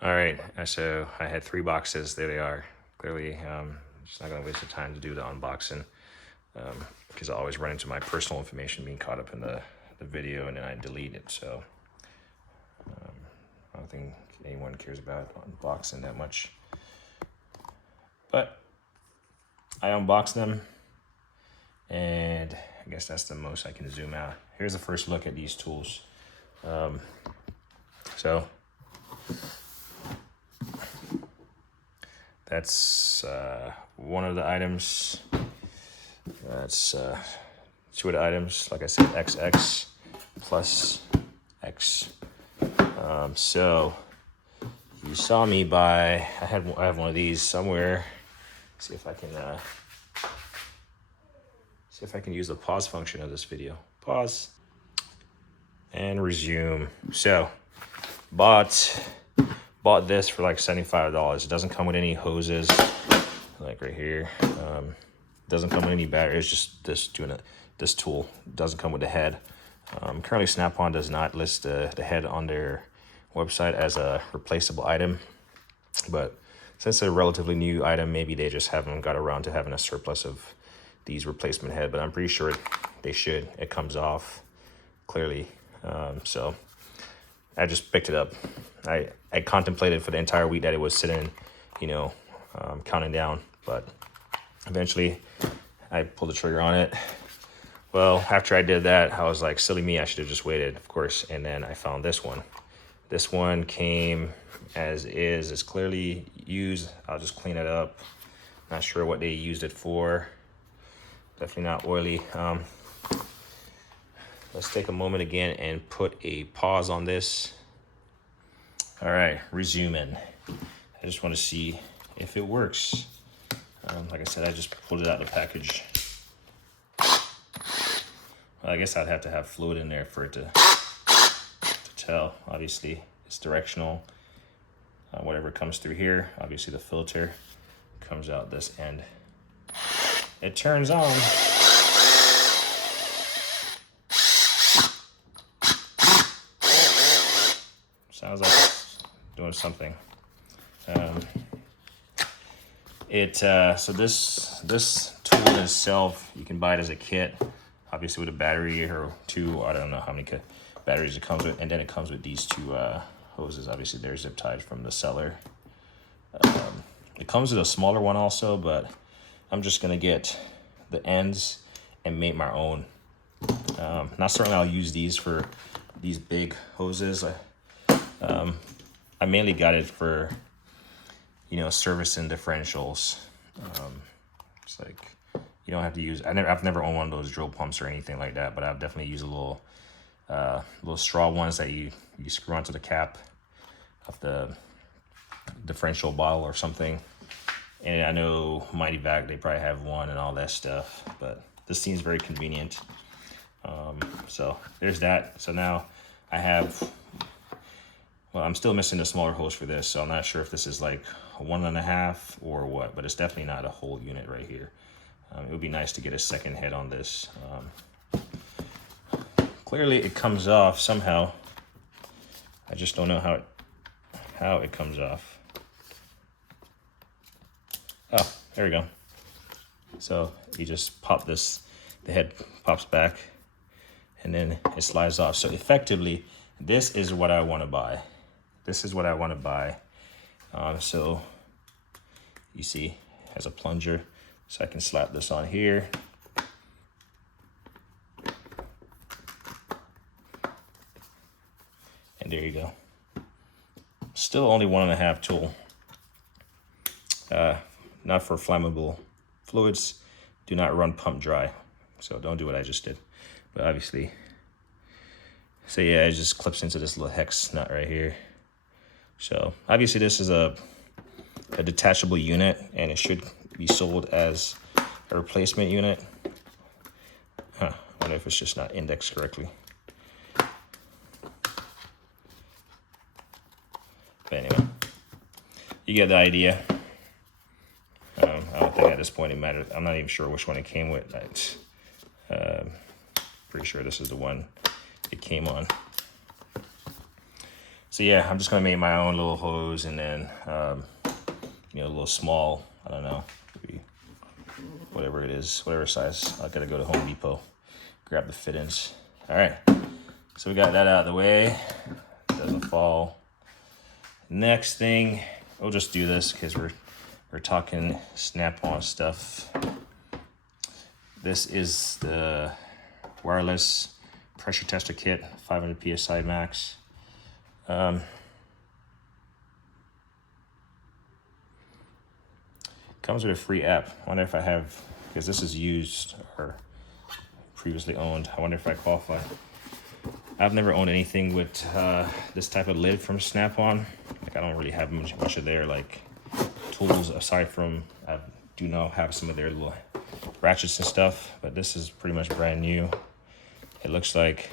All right, so I had 3 boxes. There they are. Clearly, just not gonna waste the time to do the unboxing because I always run into my personal information being caught up in the video and then I delete it. So I don't think anyone cares about unboxing that much. But I unboxed them, and I guess that's the most I can zoom out. Here's a first look at these tools. So that's one of the items. That's 2 of the items. Like I said, XX plus X. So you saw me buy. I have one of these somewhere. See if I can use the pause function of this video. Pause and resume. So bought this for like $75. It doesn't come with any hoses, like right here. Doesn't come with any battery. It's just this tool. It doesn't come with the head. Currently, Snap-on does not list the head on their website as a replaceable item, but since it's a relatively new item, maybe they just haven't got around to having a surplus of these replacement head, but I'm pretty sure they should. It comes off clearly. So I just picked it up. I contemplated for the entire week that it was sitting, counting down, but eventually I pulled the trigger on it. Well, after I did that, I was like, silly me, I should have just waited, of course. And then I found this one. This one came as is. It's clearly used. I'll just clean it up. Not sure what they used it for. Definitely not oily. Let's take a moment again and put a pause on this. All right, resuming. I just want to see if it works. Like I said, I just pulled it out of the package. Well, I guess I'd have to have fluid in there for it to tell. Obviously, it's directional. Whatever comes through here, obviously the filter comes out this end. It turns on. Sounds like it's doing something. So this tool itself, you can buy it as a kit, obviously with a battery or 2. I don't know how many batteries it comes with, and then it comes with these 2 hoses. Obviously, they're zip tied from the seller. It comes with a smaller one also, but I'm just gonna get the ends and make my own. Not certainly I'll use these for these big hoses. I mainly got it for, servicing differentials. It's like you don't have to use. I've never owned one of those drill pumps or anything like that, but I've definitely used a little straw ones that you screw onto the cap of the differential bottle or something. And I know Mighty Vac, they probably have one and all that stuff, but this seems very convenient. So there's that. So now I have, well, I'm still missing the smaller hose for this, so I'm not sure if this is like a 1.5 or what, but it's definitely not a whole unit right here. It would be nice to get a second head on this. Clearly it comes off somehow. I just don't know how it comes off. Oh, there we go. So you just pop this, the head pops back, and then it slides off. So effectively, this is what I want to buy. This is what I want to buy. So you see, it has a plunger, so I can slap this on here. And there you go. Still only 1.5 tool. Not for flammable fluids. Do not run pump dry. So don't do what I just did. But obviously, so yeah, it just clips into this little hex nut right here. So obviously this is a detachable unit, and it should be sold as a replacement unit. I wonder if it's just not indexed correctly. But anyway, you get the idea. I don't think at this point it matters. I'm not even sure which one it came with. Pretty sure this is the one it came on. So yeah, I'm just gonna make my own little hose, and then you know, a little small, I don't know, maybe whatever it is, whatever size. I gotta go to Home Depot, grab the fittings. All right, so we got that out of the way. Doesn't fall. Next thing, we'll just do this because we're talking Snap-on stuff. This is the wireless pressure tester kit, 500 PSI max. Comes with a free app. I wonder if I have, because this is used or previously owned. I wonder if I qualify. I've never owned anything with this type of lid from Snap-on. Like, I don't really have much of their like tools aside from I do now have some of their little ratchets and stuff, but this is pretty much brand new. It looks like,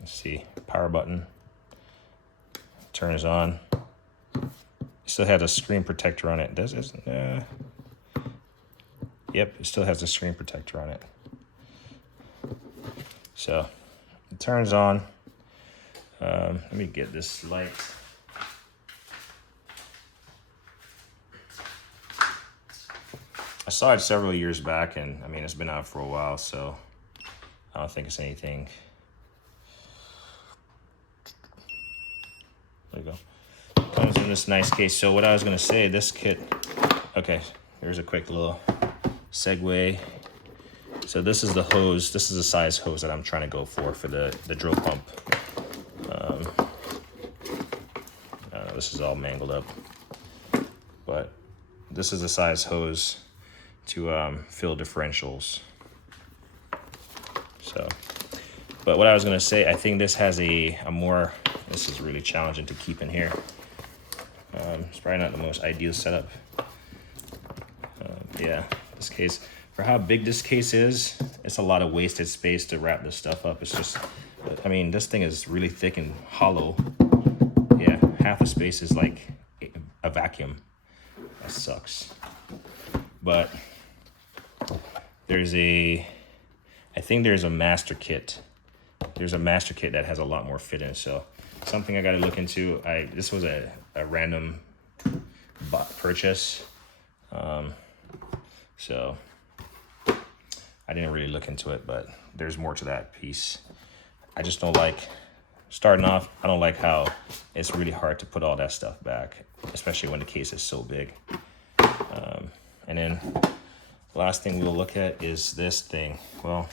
let's see, power button turns on. It still has a screen protector on it. Does it? Yep, it still has a screen protector on it. So it turns on. Let me get this light. I saw it several years back, and I mean, it's been out for a while, so I don't think it's anything. There you go. Comes in this nice case. So what I was gonna say, this kit, okay, here's a quick little segue. So this is the hose. This is the size hose that I'm trying to go for the drill pump. This is all mangled up, but this is the size hose to fill differentials. So, but what I was gonna say, I think this has a more, this is really challenging to keep in here. It's probably not the most ideal setup. Yeah, this case, for how big this case is, it's a lot of wasted space to wrap this stuff up. It's just, I mean, this thing is really thick and hollow. Yeah, half the space is like a vacuum. That sucks. But there's I think there's a master kit. There's a master kit that has a lot more fit-ins. So something I got to look into. This was a random purchase. So I didn't really look into it, but there's more to that piece. I just don't like, starting off, I don't like how it's really hard to put all that stuff back, especially when the case is so big. And then the last thing we'll look at is this thing. Well,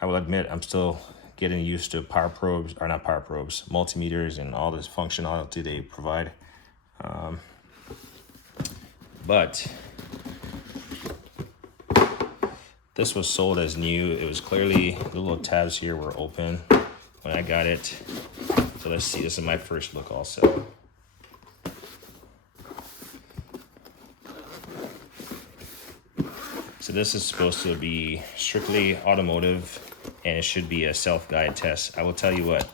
I will admit I'm still getting used to power probes, or not power probes, multimeters and all this functionality they provide. But this was sold as new. It was clearly, the little tabs here were open when I got it. So let's see, this is my first look also. So this is supposed to be strictly automotive, and it should be a self-guide test. I will tell you what,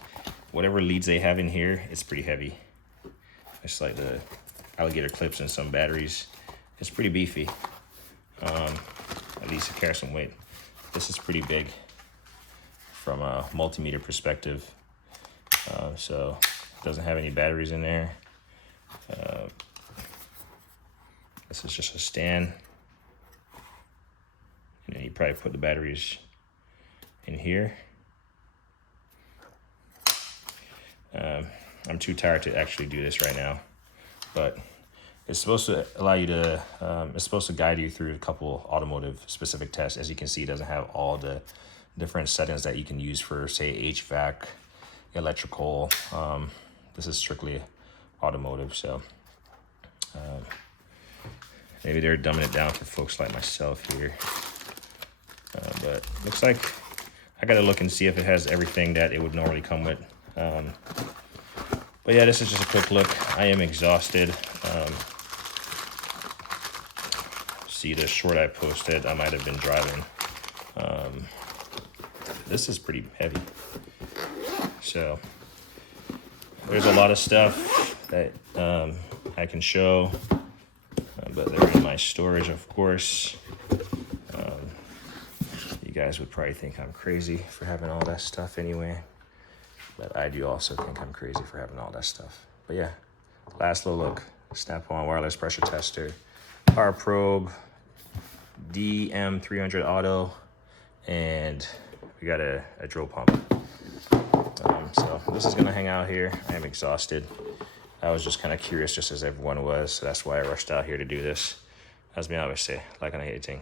whatever leads they have in here, it's pretty heavy. It's like the alligator clips and some batteries. It's pretty beefy. At least it carries some weight. This is pretty big from a multimeter perspective. So it doesn't have any batteries in there. This is just a stand. And then you probably put the batteries in here. I'm too tired to actually do this right now, but it's supposed to allow you to, it's supposed to guide you through a couple automotive specific tests. As you can see, it doesn't have all the different settings that you can use for, say, HVAC, electrical. This is strictly automotive, so maybe they're dumbing it down for folks like myself here. But looks like I gotta look and see if it has everything that it would normally come with. But yeah, this is just a quick look. I am exhausted. See the short I posted, I might have been driving. This is pretty heavy. So there's a lot of stuff that I can show, but they're in my storage, of course. You guys would probably think I'm crazy for having all that stuff anyway. But I do also think I'm crazy for having all that stuff. But yeah, last little look. Snap-on wireless pressure tester, power probe, DM300 auto, and we got a drill pump. So this is gonna hang out here. I am exhausted. I was just kind of curious, just as everyone was. So that's why I rushed out here to do this. As me always say, like on a hating.